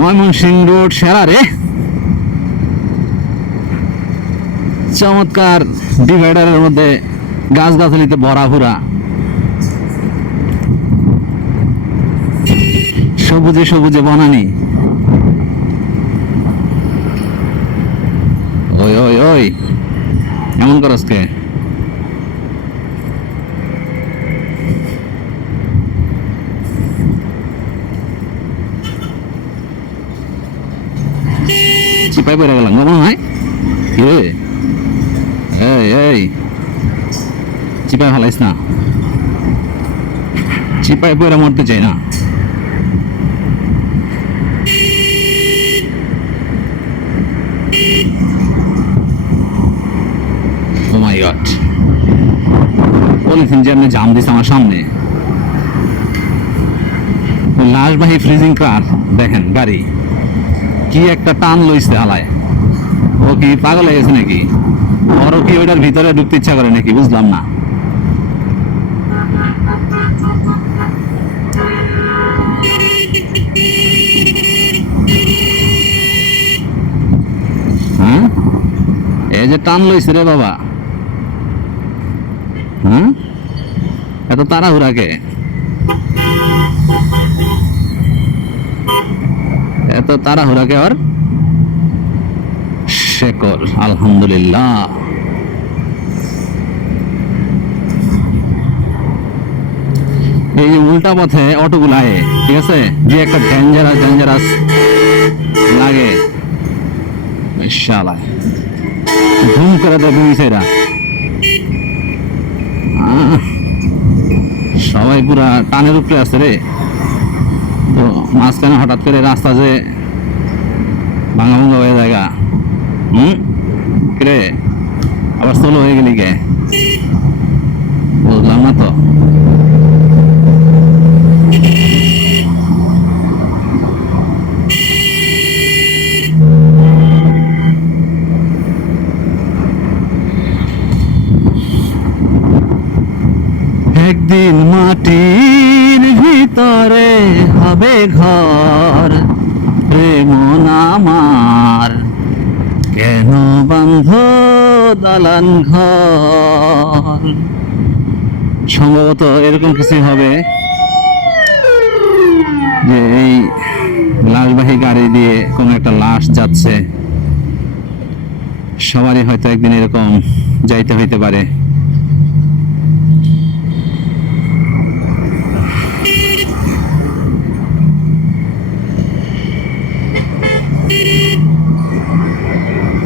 Mymensingh road সেরা রে, চমৎকার ডিভাইডারের মধ্যে গাছগাছালিতে ভরাভরা, সবুজে সবুজে বনানি। ওই ওই ওই এমন করস কে? চিপাই পড়ে গেলাম মনে হয়। এই এই চিপাই ফেলাইস না, চিপাই পড়ে মরতে চাই না। ও মাই গড, পলিথিন যেমনি জাম দিছে আমার সামনে। লাশবাহী ফ্রিজিং কার দেখেন, গাড়ি কি একটা টান লইছে হালায়। ও কি পাগল হয়ে গেছে নাকি? ওরও কি ওইটার ভিতরে ঢুকতে ইচ্ছা করে নাকি? বুঝলাম না। হ্যাঁ, এই যে টান লইছে রে বাবা। হ্যাঁ, এত তাড়াহুড়া কে? এত তাড়াহুড়া কে? আর শেকর আলহামদুলিল্লাহ। এই যে উল্টা পথে অটোগুলো আয়ে, ঠিক আছে, যে একটা ডেঞ্জারাস ডেঞ্জারাস লাগে। শালা ধুম করে দেয় বুঝিসেরা। সবাই পুরা টানের উপরে আছে রে। তো মাঝখানে হঠাৎ করে রাস্তা যে ভাঙা ভাঙা হয়ে জায়গা। রে আবার সোলো হয়ে গেলি কে? বুঝলাম না তো। একদিন মাটির ভিতরে হবে ঘর, প্রেম আমার কেন বন্ধ দালান ঘর। সম্ভবত এরকম কিছু হবে যে এই লাশবাহী গাড়ি দিয়ে কোনো একটা লাশ যাচ্ছে। সবারই হয়তো একদিন এরকম যাইতে হইতে পারে।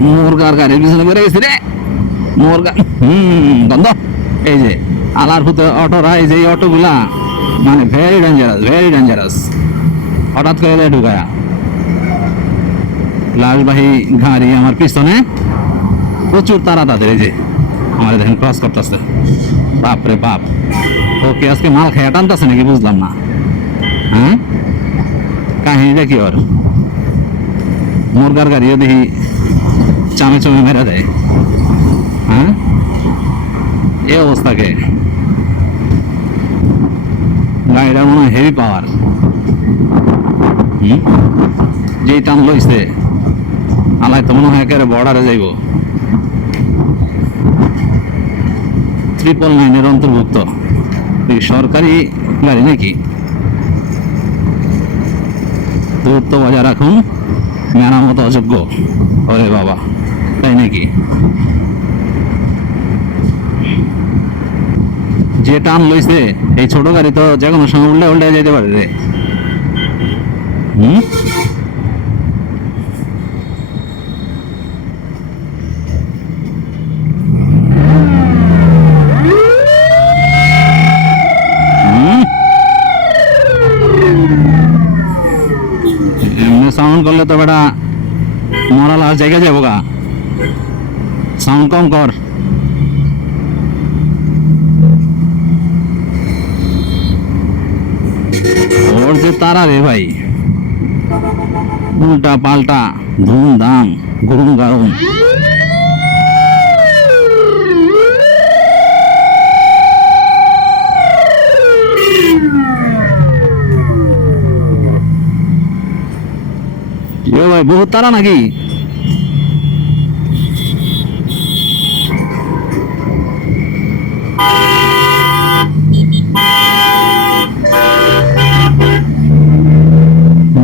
মুরগার গাড়ির পিছনে বেড়ে গেছে রে, মুরগা। গন্ধ। এই যে আলারপুতে অটোরা, এই যে অটোগুলা মানে ভেরি ডেঞ্জারাস, ভেরি ডেঞ্জারাস। হঠাৎ করে ঢুকায়া লাশবাহী গাড়ি আমার পিছনে, প্রচুর তারা তাদের। এই যে আমার দেখেন ক্রস করতেছে, বাপরে বাপ। ওকে আজকে মাল খেয়ে টানতেছে নাকি? বুঝলাম না। হ্যাঁ, কাহিনীটা কি? ওর মুরগার গাড়িও দেখি চামে চমে মেরা দেয়। হ্যাঁ, এই অবস্থাকে গাড়িটা মনে হয় হেভি পাওয়ার। যেই টান লইছে আলাই তো মনে হয় একেবারে বর্ডারে যাইব। 999 অন্তর্ভুক্ত সরকারি গাড়ি নাকি? দূরত্ব বজায় রাখুন, মেরামত অযোগ্য। ওরে বাবা, তাই নাকি? যে টান লইছে এই ছোট গাড়ি তো যে কোনো সময় উল্টে উল্টে যেতে পারে রে। এমনি সাউন্ড করলে তো বেটা মরাল আর জায়গা যাবো গা। সাউন্ড কম কর। ওর যে তারা রে ভাই, উল্টা পাল্টা ধুমধাম গরুম গারুম। ইয়ো ভাই বহুত তারা নাকি?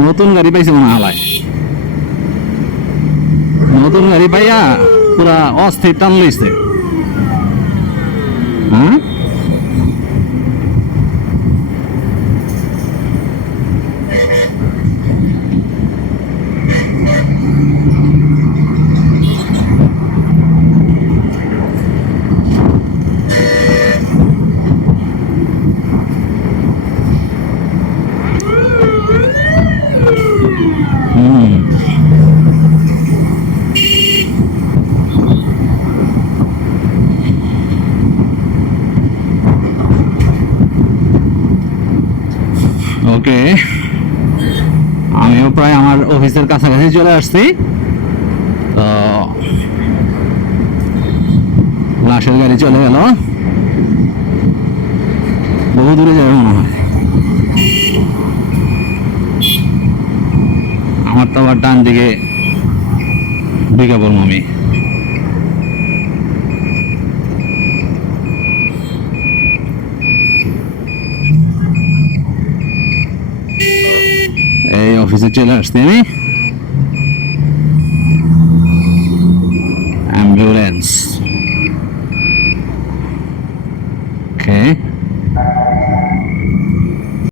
নতুন গাড়ি পাইছে মনে হয়। নতুন গাড়ি পাইয়া পুরা অস্থির টান লইছে। হ্যাঁ হুম ওকে, আমিও প্রায় আমার অফিসের কাছাকাছি চলে আসছি। তো লাশের গাড়ি চলে গেল, বহু দূরে যাবে মনে হয়। আমার তো আবার ডান দিকে ঢুকে পড়বো আমি। এই অফিসে চলে আসছি আমি। অ্যাম্বুলেন্স